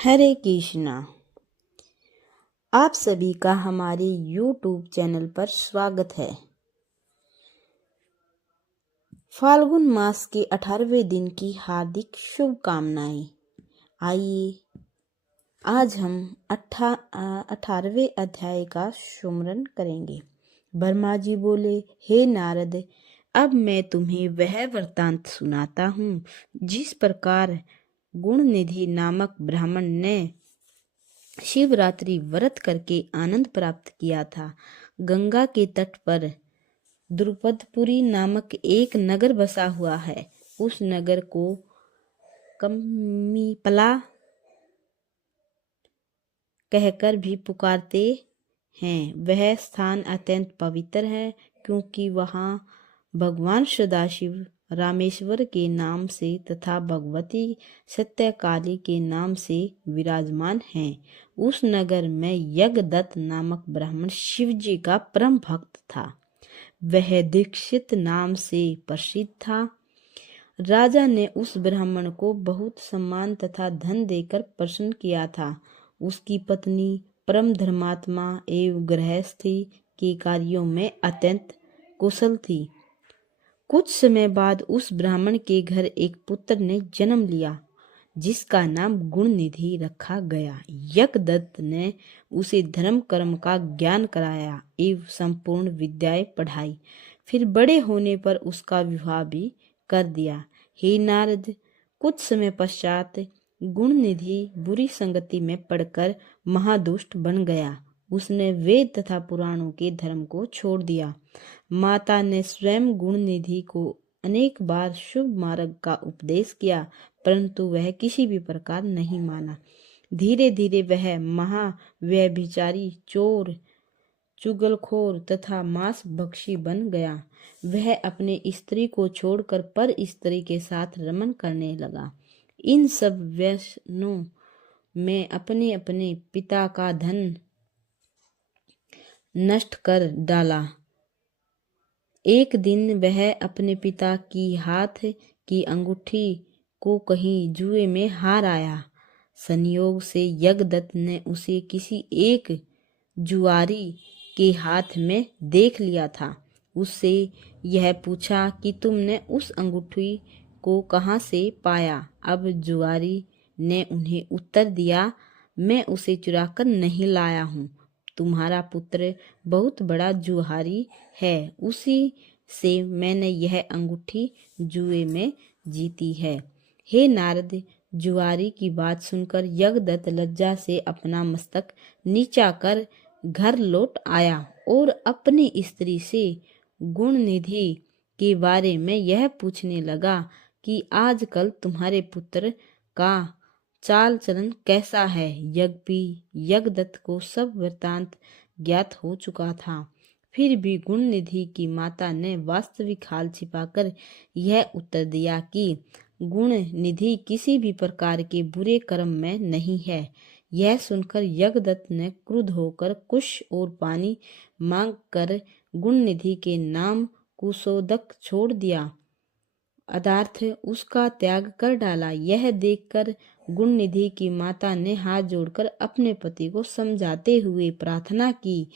हरे कृष्णा। आप सभी का हमारे YouTube चैनल पर स्वागत है। फाल्गुन मास के 18वें दिन की हार्दिक शुभकामनाएं। आइए आज हम 18वें अध्याय का सुमरन करेंगे। ब्रह्मा जी बोले, हे नारद, अब मैं तुम्हें वह वृत्तांत सुनाता हूँ जिस प्रकार गुणनिधि नामक ब्राह्मण ने शिवरात्रि व्रत करके आनंद प्राप्त किया था। गंगा के तट पर द्रुपदपुरी नामक एक नगर बसा हुआ है। उस नगर को कम्मीपला कहकर भी पुकारते हैं। वह स्थान अत्यंत पवित्र है क्योंकि वहाँ भगवान सदाशिव रामेश्वर के नाम से तथा भगवती सत्यकाली के नाम से विराजमान हैं। उस नगर में यज्ञदत्त नामक ब्राह्मण शिव जी का परम भक्त था। वह दीक्षित नाम से प्रसिद्ध था। राजा ने उस ब्राह्मण को बहुत सम्मान तथा धन देकर प्रसन्न किया था। उसकी पत्नी परम धर्मात्मा एवं गृहस्थी के कार्यों में अत्यंत कुशल थी। कुछ समय बाद उस ब्राह्मण के घर एक पुत्र ने जन्म लिया जिसका नाम गुणनिधि रखा गया। यज्ञदत्त ने उसे धर्म कर्म का ज्ञान कराया एवं संपूर्ण विद्याएं पढ़ाई। फिर बड़े होने पर उसका विवाह भी कर दिया। हे नारद, कुछ समय पश्चात गुणनिधि बुरी संगति में पड़कर महादुष्ट बन गया। उसने वेद तथा पुराणों के धर्म को छोड़ दिया। माता ने स्वयं गुणनिधि को अनेक बार शुभ मार्ग का उपदेश किया, परंतु वह किसी भी प्रकार नहीं माना। धीरे धीरे वह महाव्यभिचारी, चोर, चुगलखोर तथा मांस भक्षी बन गया। वह अपने स्त्री को छोड़कर पर स्त्री के साथ रमन करने लगा। इन सब व्यसनों में अपने अपने पिता का धन नष्ट कर डाला। एक दिन वह अपने पिता की हाथ की अंगूठी को कहीं जुए में हार आया। संयोग से यज्ञदत्त ने उसे किसी एक जुआरी के हाथ में देख लिया था। उससे यह पूछा कि तुमने उस अंगूठी को कहाँ से पाया। अब जुआरी ने उन्हें उत्तर दिया, मैं उसे चुराकर नहीं लाया हूँ। तुम्हारा पुत्र बहुत बड़ा जुआरी है, उसी से मैंने यह अंगूठी जुए में जीती है। हे नारद, जुआरी की बात सुनकर यज्ञदत्त लज्जा से अपना मस्तक नीचा कर घर लौट आया और अपनी स्त्री से गुणनिधि के बारे में यह पूछने लगा कि आजकल तुम्हारे पुत्र का चाल चलन कैसा है। यज्ञदत्त को सब वृत्तांत ज्ञात हो चुका था। फिर भी गुणनिधि की माता ने वास्तविक हाल छिपाकर यह उत्तर दिया कि गुणनिधि किसी भी प्रकार के बुरे कर्म में नहीं है। यह सुनकर यज्ञदत्त ने क्रुद्ध होकर कुश और पानी मांगकर गुणनिधि के नाम कुशोदक छोड़ दिया, अर्थात उसका त्याग कर डाला। यह देखकर गुणनिधि की माता ने हाथ जोड़कर अपने पति को समझाते हुए प्रार्थना की।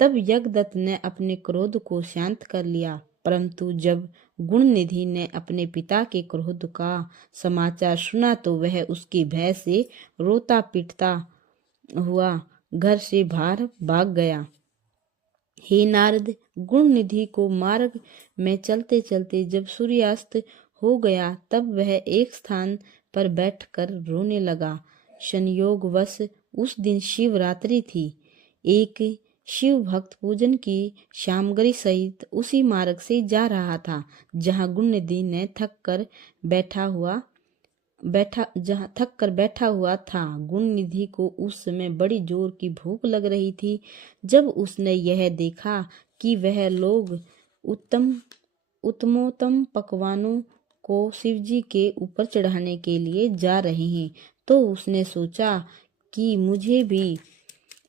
तब यज्ञदत्त ने अपने क्रोध को शांत कर लिया, परंतु जब गुणनिधि ने अपने पिता के क्रोध का समाचार सुना तो वह उसके भय से रोता पीटता हुआ घर से बाहर भाग गया। हे नारद, गुणनिधि को मार्ग में चलते चलते जब सूर्यास्त हो गया तब वह एक स्थान पर बैठकर रोने लगा। संयोगवश उस दिन शिवरात्रि थी। एक शिव भक्त पूजन की सामग्री सहित उसी मार्ग से जा रहा था जहाँ गुणनिधि ने थक कर बैठा हुआ था। गुणनिधि को उस समय बड़ी जोर की भूख लग रही थी। जब उसने यह देखा कि वह लोग उत्तमोत्तम पकवानों को शिवजी के ऊपर चढ़ाने के लिए जा रहे हैं तो उसने सोचा कि मुझे भी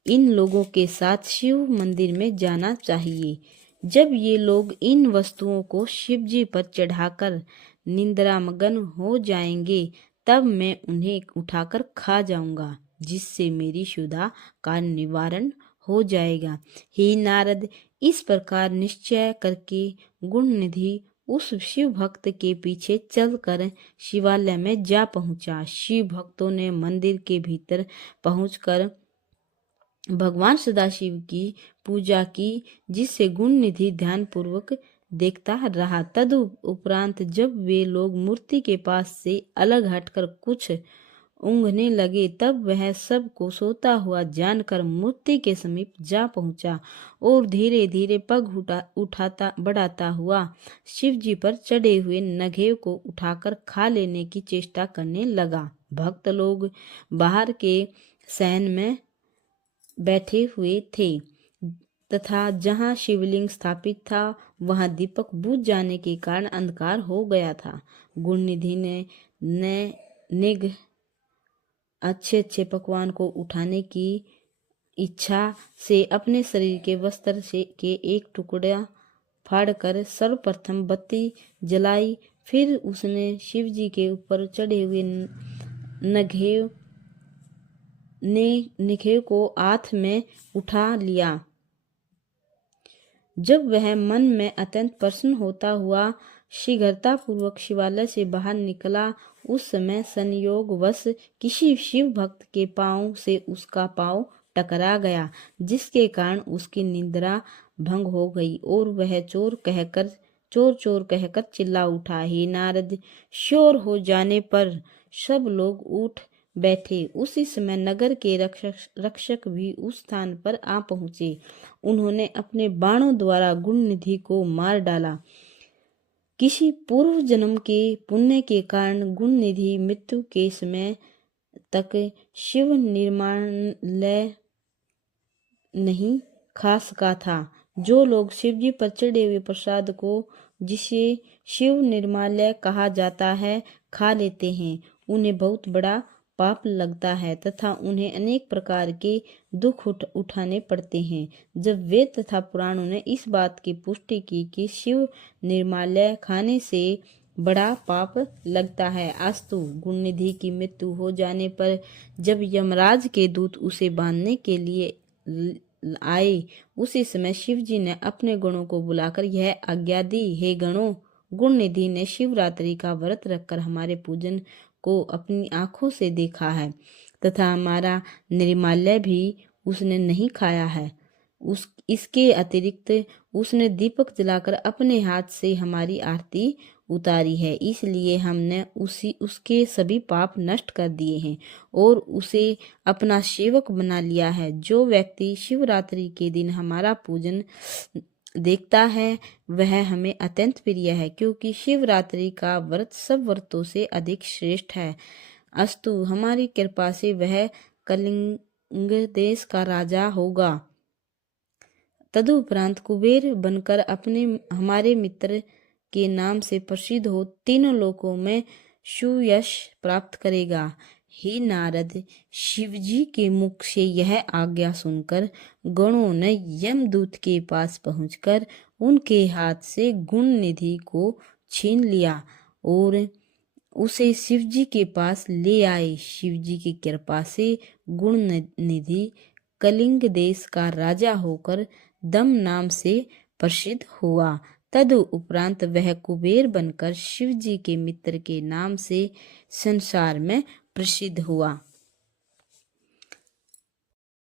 इन लोगों के साथ शिव मंदिर में जाना चाहिए। जब ये लोग इन वस्तुओं को शिवजी पर चढ़ाकर निद्रामग्न हो जाएंगे तब मैं उन्हें उठाकर खा जाऊंगा, जिससे मेरी क्षुधा का निवारण हो जाएगा। हे नारद, इस प्रकार निश्चय करके गुणनिधि उस शिव भक्त के पीछे चलकर शिवालय में जा पहुंचा। शिव भक्तों ने मंदिर के भीतर पहुंचकर भगवान सदाशिव की पूजा की, जिससे गुणनिधि ध्यान पूर्वक देखता रहा। उपरांत जब वे लोग मूर्ति के पास से अलग हटकर कुछ ऊँघने लगे, तब वह सब को सोता हुआ जानकर मूर्ति के समीप जा पहुंचा और धीरे धीरे पग उठाता बढ़ाता हुआ शिव जी पर चढ़े हुए नघेव को उठाकर खा लेने की चेष्टा करने लगा। भक्त लोग बाहर के शयन में बैठे हुए थे तथा जहाँ शिवलिंग स्थापित था वहाँ दीपक बुझ जाने के कारण अंधकार हो गया था। गुणनिधि ने निग अच्छे अच्छे पकवान को उठाने की इच्छा से अपने शरीर के वस्त्र के एक टुकड़ा फाड़कर सर्वप्रथम बत्ती जलाई। फिर उसने शिव जी के ऊपर चढ़े हुए निखेव को हाथ में उठा लिया। जब वह मन में अत्यंत प्रसन्न होता हुआ शीघ्रता पूर्वक शिवालय से बाहर निकला, उस समय संयोगवश किसी शिव भक्त के पांव से उसका पांव टकरा गया, जिसके कारण उसकी निद्रा भंग हो गई और वह चोर चोर कहकर चिल्ला उठा। हे नारद, शोर हो जाने पर सब लोग उठ बैठे। उसी समय नगर के रक्षक भी उस स्थान पर आ पहुंचे। उन्होंने अपने बाणों द्वारा गुणनिधि को मार डाला। किसी पूर्व जन्म के पुण्य के कारण गुणनिधि मृत्यु के समय तक शिव निर्माल्य नहीं खा सका था। जो लोग शिवजी पर चढ़े हुए प्रसाद को, जिसे शिव निर्माल्य कहा जाता है, खा लेते हैं, उन्हें बहुत बड़ा पाप लगता है तथा उन्हें अनेक प्रकार के दुख उठाने पड़ते हैं। जब वेद तथा पुराणों ने इस बात की पुष्टि की कि शिव निर्माल्य खाने से बड़ा पाप लगता है, अस्तु गुणनिधि की मृत्यु हो जाने पर जब यमराज के दूत उसे बांधने के लिए आए, उसी समय शिव जी ने अपने गणों को बुलाकर यह आज्ञा दी। हे गणों, गुणनिधि ने शिवरात्रि का व्रत रखकर हमारे पूजन को अपनी आंखों से देखा है तथा हमारा निर्माल्य भी उसने नहीं खाया है। इसके अतिरिक्त उसने दीपक जलाकर अपने हाथ से हमारी आरती उतारी है, इसलिए हमने उसके सभी पाप नष्ट कर दिए हैं और उसे अपना सेवक बना लिया है। जो व्यक्ति शिवरात्रि के दिन हमारा पूजन देखता है वह हमें अत्यंत प्रिय है, क्योंकि शिवरात्रि का व्रत सब व्रतों से अधिक श्रेष्ठ है। अस्तु हमारी कृपा से वह कलिंग देश का राजा होगा। तदुपरांत कुबेर बनकर हमारे मित्र के नाम से प्रसिद्ध हो तीनों लोकों में सुयश प्राप्त करेगा। हे नारद, शिवजी के मुख से यह आज्ञा सुनकर गणों ने यमदूत के पास पहुंचकर उनके हाथ से गुणनिधि को छीन लिया और उसे शिवजी के पास ले आए। शिवजी की कृपा से गुणनिधि कलिंग देश का राजा होकर दम नाम से प्रसिद्ध हुआ। तदुपरांत वह कुबेर बनकर शिवजी के मित्र के नाम से संसार में प्रसिद्ध हुआ।